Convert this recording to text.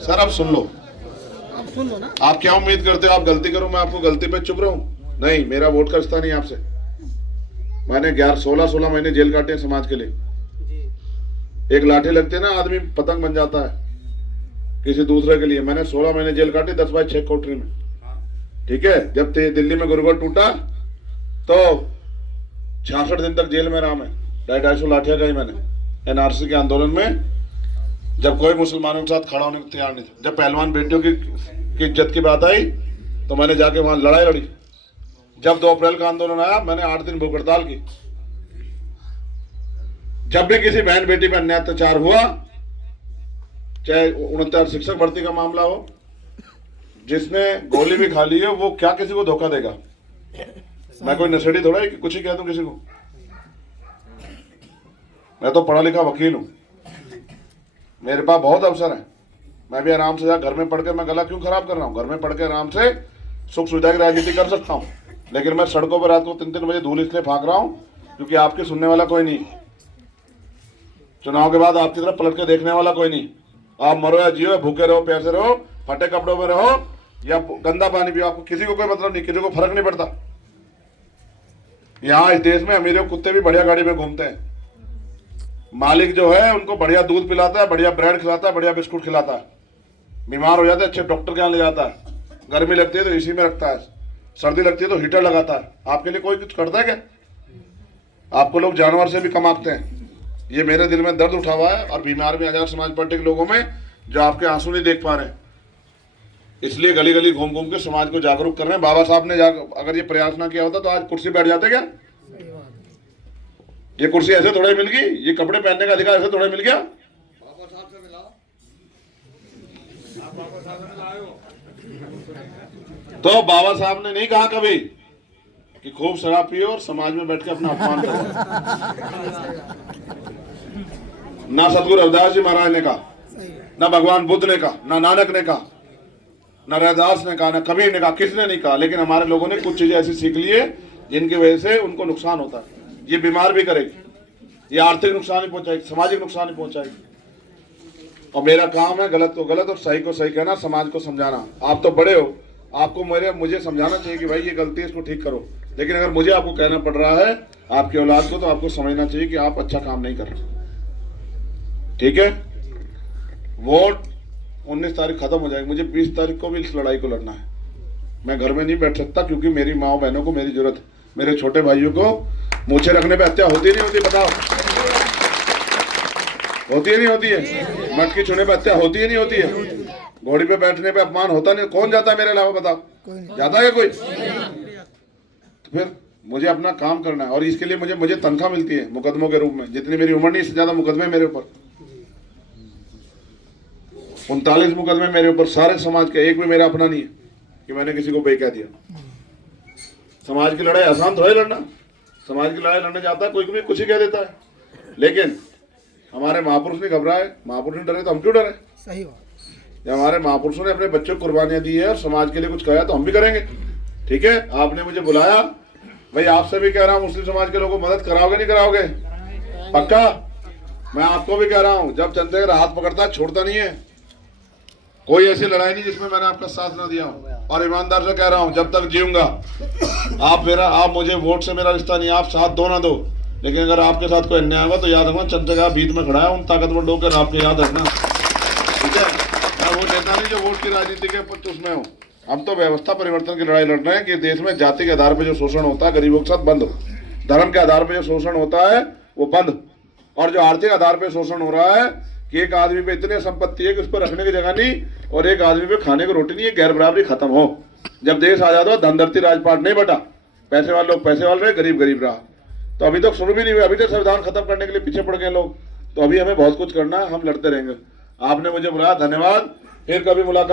Sir आप सुन लो, आप सुन लो ना। आप क्या उम्मीद करते हो आप गलती करो मैं आपको गलती पे चुप रहूं? नहीं, मेरा वोट का रिश्ता नहीं आपसे। मैंने 16 महीने जेल काटे हैं समाज के लिए। जी। एक लाठी लगती है ना, आदमी पतंग बन जाता है किसी दूसरे के लिए। मैंने 16 महीने जेल काटी 10/6 कोठरी में। ठीक है, जब दिल्ली में गुरुद्वारा टूटा तो 66 दिन तक जेल में रहा मैं। 250 लाठियां गई मैंने एनआरसी के आंदोलन में, जब कोई मुसलमानों के साथ खड़ा होने को तैयार नहीं था। जब पहलवान बेटियों की इज्जत की बात आई तो मैंने जाके वहां लड़ाई लड़ी। जब 2 अप्रैल का आंदोलन आया मैंने 8 दिन भूख हड़ताल की। जब भी किसी बहन बेटी पर अन्याय अत्याचार हुआ, चाहे 69 शिक्षक भर्ती का मामला हो, जिसने गोली भी खा ली है वो क्या किसी को धोखा देगा? मैं कोई नशेड़ी थोड़ा है कि कुछ ही कह दूं किसी को। मैं तो पढ़ा लिखा वकील हूं, मेरे पास बहुत अवसर है। मैं भी आराम से जा घर में पढ़ के मैं गला क्यों खराब कर रहा हूँ? घर में पढ़ के आराम से सुख सुविधा की राजनीति कर सकता हूँ, लेकिन मैं सड़कों पर रात को 3-3 बजे धूल इसलिए फाँक रहा हूँ क्योंकि आपके सुनने वाला कोई नहीं। चुनाव के बाद आपकी तरफ पलट के देखने वाला कोई नहीं। आप मरो या जियो, भूखे रहो, प्यासे रहो, फटे कपड़ों में रहो या गंदा पानी पियो, आपको किसी को कोई मतलब नहीं, किसी को फर्क नहीं पड़ता। यहाँ इस देश में अमीरों कुत्ते भी बढ़िया गाड़ी में घूमते हैं। मालिक जो है उनको बढ़िया दूध पिलाता है, बढ़िया ब्रेड खिलाता है, बढ़िया बिस्कुट खिलाता है। बीमार हो जाते हैं अच्छे डॉक्टर के यहाँ ले जाता है। गर्मी लगती है तो इसी में रखता है, सर्दी लगती है तो हीटर लगाता है। आपके लिए कोई कुछ करता है क्या? आपको लोग जानवर से भी कम आंकते हैं। ये मेरे दिल में दर्द उठा हुआ है और बीमार भी आजाद समाज पार्टी के लोगों में जो आपके आंसू नहीं देख पा रहे हैं, इसलिए गली गली घूम घूम के समाज को जागरूक कर रहे हैं। बाबा साहब ने अगर ये प्रयास ना किया होता तो आज कुर्सी बैठ जाते क्या? ये कुर्सी ऐसे थोड़ा ही मिल गई, ये कपड़े पहनने का अधिकार ऐसे थोड़ा ही मिल गया? बाबा साहब से मिला, आप बाबा साहब से मिलाए हो। तो बाबा साहब ने नहीं कहा कभी कि खूब शराब पियो और समाज में बैठ के अपना अपमान करो। ना सतगुरु रविदास जी महाराज ने कहा, ना भगवान बुद्ध ने कहा, ना नानक ने कहा, ना रैदास ने कहा, ना कबीर ने कहा, किसने नहीं कहा। लेकिन हमारे लोगों ने कुछ चीजें ऐसी सीख ली है जिनकी वजह से उनको नुकसान होता है। ये बीमार भी करेगी, ये आर्थिक नुकसान ही पहुंचाएगी, सामाजिक नुकसान ही पहुंचाएगी। और मेरा काम है गलत को गलत और सही को सही कहना, समाज को समझाना। आप तो बड़े हो, आपको मुझे समझाना चाहिए कि भाई ये गलती है, इसको ठीक करो। लेकिन अगर मुझे आपको कहना पड़ रहा है आपकी औलाद को, तो आपको समझना चाहिए कि आप अच्छा काम नहीं कर रहे। ठीक है, वोट 19 तारीख खत्म हो जाएगी, मुझे 20 तारीख को भी इस लड़ाई को लड़ना है। मैं घर में नहीं बैठ सकता क्योंकि मेरी माँ बहनों को मेरी जरूरत है। मेरे छोटे भाइयों को मूछे रखने पे हत्या होती नहीं होती? बताओ, होती है नहीं होती है? मटकी छूने पे हत्या होती है नहीं होती है? घोड़ी पे बैठने पे अपमान होता नहीं? कौन जाता है मेरे अलावा? बताओ, जाता है कोई? तो फिर मुझे अपना काम करना है और इसके लिए मुझे तनख्वाह मिलती है मुकदमों के रूप में। जितनी मेरी उम्र नहीं, इससे ज्यादा मुकदमे मेरे ऊपर। 39 मुकदमे मेरे ऊपर, सारे समाज के, एक भी मेरा अपना नहीं है कि मैंने किसी को बेकह दिया। समाज की लड़ाई आसान थोड़ा लड़ना। समाज की लड़ाई लड़ने जाता है कोई भी कुछ ही कह देता है, लेकिन हमारे महापुरुष नहीं घबराए, महापुरुष नहीं डरे तो हम क्यों डरे? सही बात। जब हमारे महापुरुषों ने अपने बच्चों को कुर्बानियां दी है और समाज के लिए कुछ कहा तो हम भी करेंगे। ठीक है, आपने मुझे बुलाया, भाई आपसे भी कह रहा हूँ, मुस्लिम समाज के लोगों को मदद कराओगे नहीं कराओगे? पक्का? मैं आपको भी कह रहा हूँ, जब चंद्रशेखर हाथ पकड़ता है छोड़ता नहीं है। कोई ऐसी लड़ाई नहीं जिसमें मैंने आपका साथ ना दिया हो। और ईमानदार से कह रहा हूँ, जब तक जीऊंगा आप मुझे वोट से मेरा रिश्ता नहीं, आप साथ दो ना दो, लेकिन अगर आपके साथ कोई अन्याय होगा तो याद रखना चंद्रशेखर बीच में खड़ा है उन ताकतवर लोग के, आपके याद रखना। ठीक है, मैं वो नेता नहीं जो वोट की राजनीति के उसमें हूँ। हम तो व्यवस्था परिवर्तन की लड़ाई लड़ रहे हैं कि देश में जाति के आधार पर जो शोषण होता है गरीबों के साथ बंद हो, धर्म के आधार पर जो शोषण होता है वो बंद, और जो आर्थिक आधार पर शोषण हो रहा है कि एक आदमी पे इतनी संपत्ति है कि उस पर रखने की जगह नहीं और एक आदमी पे खाने की रोटी नहीं है, गैर बराबरी खत्म हो। जब देश आजाद हो धनदर्ती राजपाट नहीं बटा, पैसे वाले लोग पैसे वाले रहे, गरीब गरीब रहा। तो अभी तक शुरू भी नहीं हुआ, अभी तक संविधान खत्म करने के लिए पीछे पड़ गए लोग। तो अभी हमें बहुत कुछ करना है, हम लड़ते रहेंगे। आपने मुझे बुलाया, धन्यवाद। फिर कभी मुलाकात